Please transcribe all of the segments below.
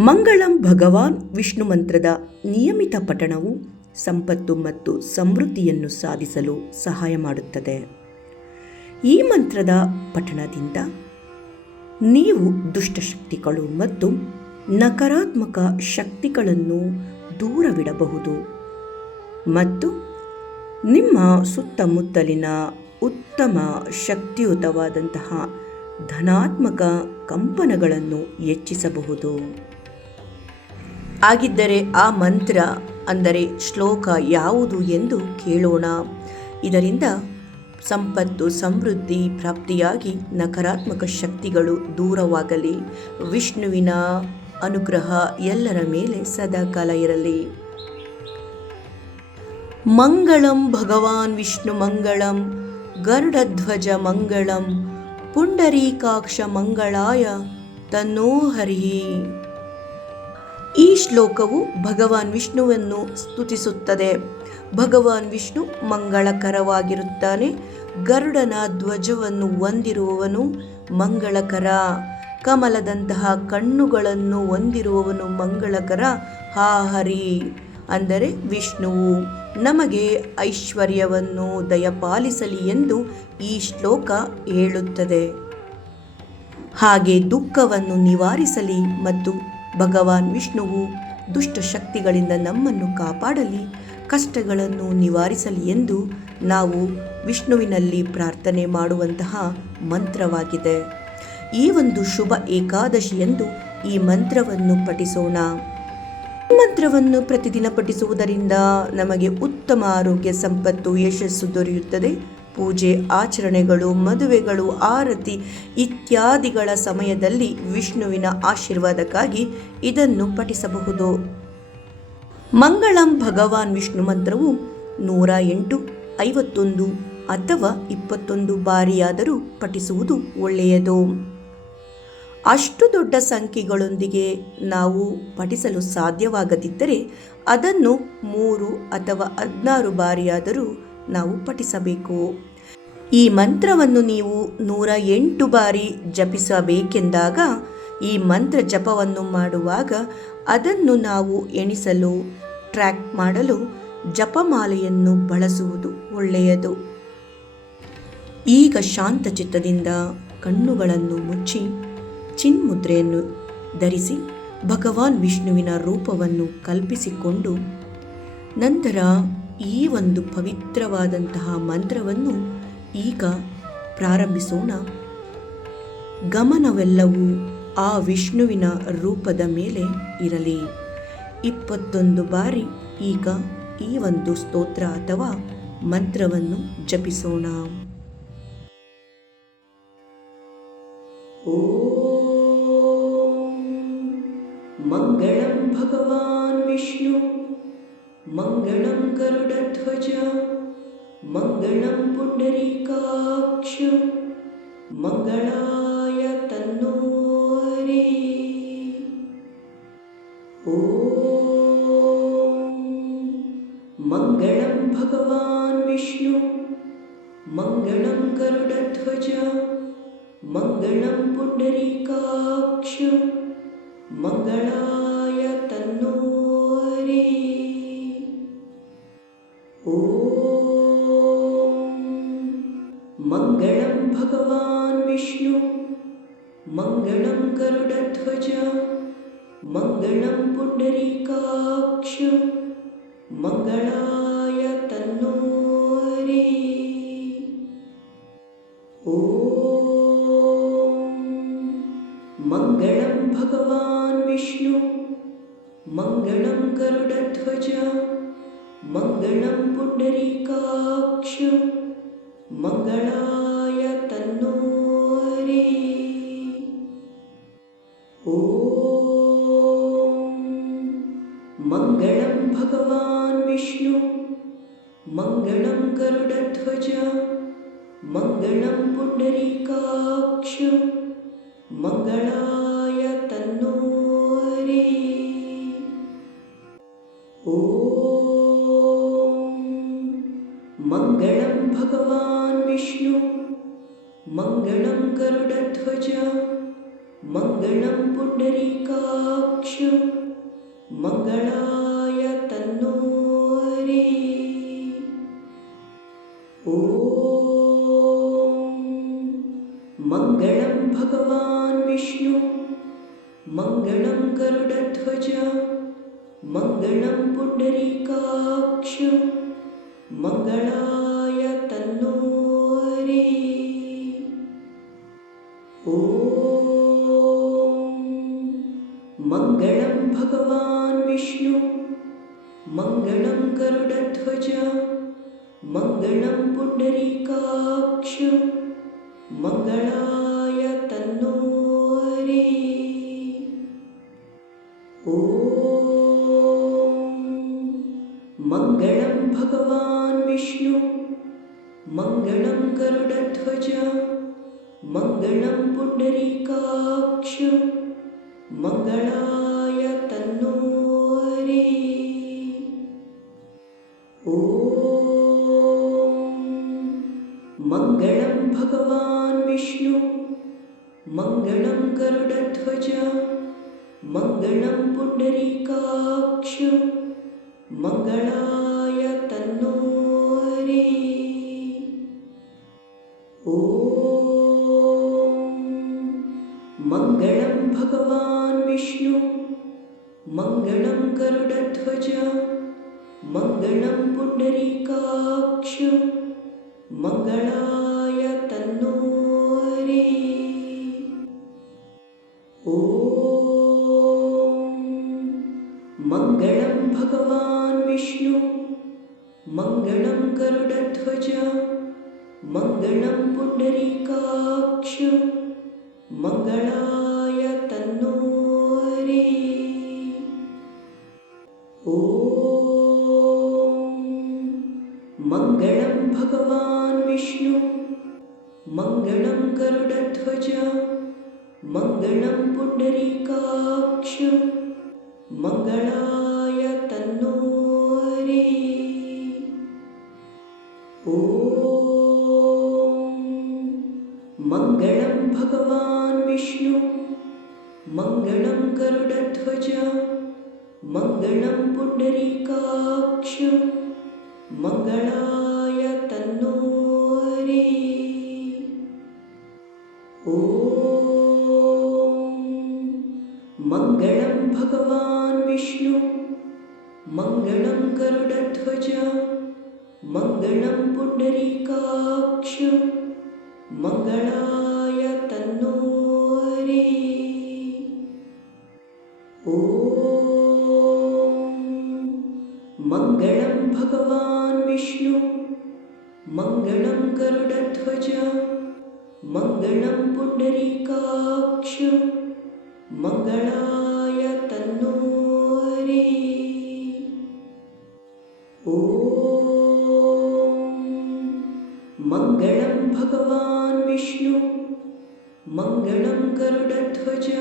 ಮಂಗಳಂ ಭಗವಾನ್ ವಿಷ್ಣು ಮಂತ್ರದ ನಿಯಮಿತ ಪಠಣವು ಸಂಪತ್ತು ಮತ್ತು ಸಮೃದ್ಧಿಯನ್ನು ಸಾಧಿಸಲು ಸಹಾಯ ಮಾಡುತ್ತದೆ. ಈ ಮಂತ್ರದ ಪಠಣದಿಂದ ನೀವು ದುಷ್ಟಶಕ್ತಿಗಳು ಮತ್ತು ನಕಾರಾತ್ಮಕ ಶಕ್ತಿಗಳನ್ನು ದೂರವಿಡಬಹುದು ಮತ್ತು ನಿಮ್ಮ ಸುತ್ತಮುತ್ತಲಿನ ಉತ್ತಮ ಶಕ್ತಿಯುತವಾದಂತಹ ಧನಾತ್ಮಕ ಕಂಪನಗಳನ್ನು ಹೆಚ್ಚಿಸಬಹುದು. ಆಗಿದ್ದರೆ ಆ ಮಂತ್ರ ಅಂದರೆ ಶ್ಲೋಕ ಯಾವುದು ಎಂದು ಕೇಳೋಣ. ಇದರಿಂದ ಸಂಪತ್ತು, ಸಮೃದ್ಧಿ, ಪ್ರಾಪ್ತಿಯಾಗಿ ನಕಾರಾತ್ಮಕ ಶಕ್ತಿಗಳು ದೂರವಾಗಲಿ. ವಿಷ್ಣುವಿನ ಅನುಗ್ರಹ ಎಲ್ಲರ ಮೇಲೆ ಸದಾಕಾಲ ಇರಲಿ. ಮಂಗಳಂ ಭಗವಾನ್ ವಿಷ್ಣು ಮಂಗಳಂ, ಗರುಡಧ್ವಜ ಮಂಗಳಂ, ಪುಂಡರೀಕಾಕ್ಷ ಮಂಗಳಾಯ, ತನ್ನೋ ಹರಿ. ಈ ಶ್ಲೋಕವು ಭಗವಾನ್ ವಿಷ್ಣುವನ್ನು ಸ್ತುತಿಸುತ್ತದೆ. ಭಗವಾನ್ ವಿಷ್ಣು ಮಂಗಳಕರವಾಗಿರುತ್ತಾನೆ. ಗರುಡನ ಧ್ವಜವನ್ನು ಹೊಂದಿರುವವನು ಮಂಗಳಕರ. ಕಮಲದಂತಹ ಕಣ್ಣುಗಳನ್ನು ಹೊಂದಿರುವವನು ಮಂಗಳಕರ. ಹಾ ಹರಿ! ಅಂದರೆ ವಿಷ್ಣುವು. ನಮಗೆ ಐಶ್ವರ್ಯವನ್ನು ದಯಪಾಲಿಸಲಿ ಎಂದು ಈ ಶ್ಲೋಕ ಹೇಳುತ್ತದೆ. ಹಾಗೆ ದುಃಖವನ್ನು ನಿವಾರಿಸಲಿ ಮತ್ತು ಭಗವಾನ್ ವಿಷ್ಣುವು ದುಷ್ಟ ಶಕ್ತಿಗಳಿಂದ ನಮ್ಮನ್ನು ಕಾಪಾಡಲಿ, ಕಷ್ಟಗಳನ್ನು ನಿವಾರಿಸಲಿ ಎಂದು ನಾವು ವಿಷ್ಣುವಿನಲ್ಲಿ ಪ್ರಾರ್ಥನೆ ಮಾಡುವಂತಹ ಮಂತ್ರವಾಗಿದೆ. ಈ ಒಂದು ಶುಭ ಏಕಾದಶಿಯಂದು ಈ ಮಂತ್ರವನ್ನು ಪಠಿಸೋಣ. ಮಂತ್ರವನ್ನು ಪ್ರತಿದಿನ ಪಠಿಸುವುದರಿಂದ ನಮಗೆ ಉತ್ತಮ ಆರೋಗ್ಯ, ಸಂಪತ್ತು, ಯಶಸ್ಸು ದೊರೆಯುತ್ತದೆ. ಪೂಜೆ, ಆಚರಣೆಗಳು, ಮದುವೆಗಳು, ಆರತಿ ಇತ್ಯಾದಿಗಳ ಸಮಯದಲ್ಲಿ ವಿಷ್ಣುವಿನ ಆಶೀರ್ವಾದಕ್ಕಾಗಿ ಇದನ್ನು ಪಠಿಸಬಹುದು. ಮಂಗಳಂ ಭಗವಾನ್ ವಿಷ್ಣು ಮಂತ್ರವು ನೂರ ಎಂಟು, ಐವತ್ತೊಂದು ಅಥವಾ ಇಪ್ಪತ್ತೊಂದು ಬಾರಿಯಾದರೂ ಪಠಿಸುವುದು ಒಳ್ಳೆಯದು. ಅಷ್ಟು ದೊಡ್ಡ ಸಂಖ್ಯೆಗಳೊಂದಿಗೆ ನಾವು ಪಠಿಸಲು ಸಾಧ್ಯವಾಗದಿದ್ದರೆ ಅದನ್ನು ಮೂರು ಅಥವಾ ಹದಿನಾರು ಬಾರಿಯಾದರೂ ನಾವು ಪಠಿಸಬೇಕು. ಈ ಮಂತ್ರವನ್ನು ನೀವು ನೂರ ಎಂಟು ಬಾರಿ ಜಪಿಸಬೇಕೆಂದಾಗ ಈ ಮಂತ್ರ ಜಪವನ್ನು ಮಾಡುವಾಗ ಅದನ್ನು ನಾವು ಎಣಿಸಲು, ಟ್ರ್ಯಾಕ್ ಮಾಡಲು ಜಪಮಾಲೆಯನ್ನು ಬಳಸುವುದು ಒಳ್ಳೆಯದು. ಈಗ ಶಾಂತ ಚಿತ್ತದಿಂದ ಕಣ್ಣುಗಳನ್ನು ಮುಚ್ಚಿ, ಚಿನ್ಮುದ್ರೆಯನ್ನು ಧರಿಸಿ ಭಗವಾನ್ ವಿಷ್ಣುವಿನ ರೂಪವನ್ನು ಕಲ್ಪಿಸಿಕೊಂಡು ನಂತರ ಈ ಒಂದು ಪವಿತ್ರವಾದಂತಹ ಮಂತ್ರವನ್ನು ಈಗ ಪ್ರಾರಂಭಿಸೋಣ. ಗಮನವೆಲ್ಲವೂ ಆ ವಿಷ್ಣುವಿನ ರೂಪದ ಮೇಲೆ ಇರಲಿ. ಇಪ್ಪತ್ತೊಂದು ಬಾರಿ ಈಗ ಈ ಒಂದು ಸ್ತೋತ್ರ ಅಥವಾ ಮಂತ್ರವನ್ನು ಜಪಿಸೋಣ. ಓ ಮಂಗಳಂ ಭಗವಾನ್ ವಿಷ್ಣು. मङ्गलं गरुडध्वज मङ्गलं पुण्डरीकाक्ष मङ्गलाय तन्नोरे ॐ मङ्गलं भगवान् विष्णु मङ्गलं गरुडध्वज मङ्गलं पुण्डरीकाक्ष मङ्गलाय तन्नोरे मङ्गलं भगवान् विष्णु मङ्गलं गरुडध्वज मङ्गलं पुण्डरीकाक्ष मङ्गलाय तन्नोरे। ॐ मङ्गलं भगवान् विष्णु मङ्गलं गरुडध्वज मङ्गलं पुण्डरीकाक्ष मङ्गलाय तन्नोरे। मङ्गलं भगवान् विष्णु मङ्गलं गरुडध्वज मङ्गलं पुण्डरीकाक्ष मङ्गलाय तन्नोरे। ॐ भगवान् विष्णु मङ्गलं गरुडध्वज मङ्गलं पुण्डरीकाक्ष मङ्गलाय तन्नोरे मङ्गलं भगवान् विष्णु मङ्गलं गरुडध्वज मङ्गलं पुण्डरीकाक्ष मङ्गलं भगवान् विष्णु मङ्गलं गरुडध्वज मङ्गलं पुण्डरीकाक्ष मङ्गलाय तन्नोरे ॐ मङ्गलं भगवान् विष्णु मङ्गलं गरुडध्वज मङ्गलं पुण्डरीकाक्ष मङ्गलाय तन्नोरे ॐ मङ्गलं भगवान् विष्णु मङ्गलं गरुडध्वज मङ्गलं पुण्डरीकाक्ष मङ्गलाय तन्नोरे ॐ भगवान् विष्णु मङ्गलं गरुडध्वज मङ्गलं पुण्डरीकाक्ष मङ्गलाय तन्नोरे। ॐ मङ्गलं भगवान् विष्णु मङ्गलं गरुडध्वज मङ्गलं पुण्डरीकाक्ष मङ्गलाय मङ्गलं भगवान् विष्णु मङ्गलं गरुडध्वज मङ्गलं पुण्डरीकाक्ष मङ्गलाय तन्नोरे ॐ मङ्गलं भगवान् विष्णु मङ्गलं गरुडध्वज मङ्गलं पुण्डरीकाक्ष मङ्गलाय तन्नोरे। मङ्गलं भगवान् विष्णु मङ्गलं गरुडध्वज मङ्गलं पुण्डरीकाक्ष मङ्गलाय विष्णु। मङ्गलं गरुडध्वज। मङ्गलं पुण्डरीकाक्ष। मङ्गलाय तन्नोरे। ॐ। मङ्गलं भगवान् विष्णु। मङ्गलं गरुडध्वज।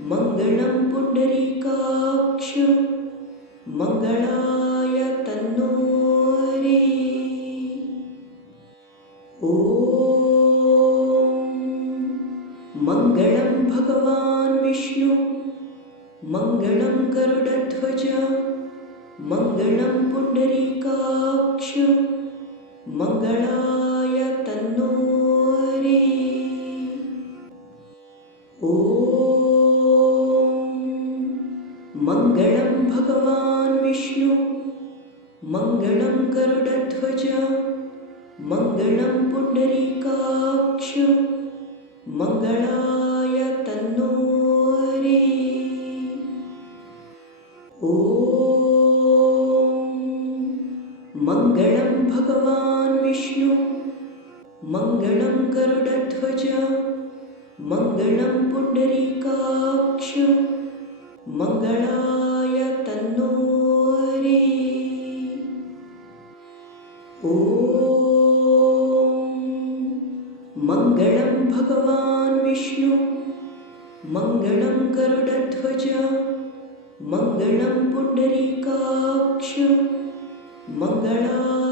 मङ्गलं पुण्डरीकाक्ष। मङ्गलाय विष्णु। मङ्गलं गरुडध्वज मङ्गलं पुण्डरीकाक्ष मङ्गलाय तन्नोरे। मङ्गलं भगवान् विष्णु मङ्गलं गरुडध्वज मङ्गलं पुण्डरीकाक्ष मङ्गलाय मङ्गलं भगवान् विष्णु मङ्गलं गरुडध्वज मङ्गलं पुण्डरीकाक्ष मङ्गलाय तन्नोरे ॐ मङ्गलं भगवान् विष्णु मङ्गलं गरुडध्वज मङ्गलं पुण्डरीकाक्ष मङ्गलाय तन्नो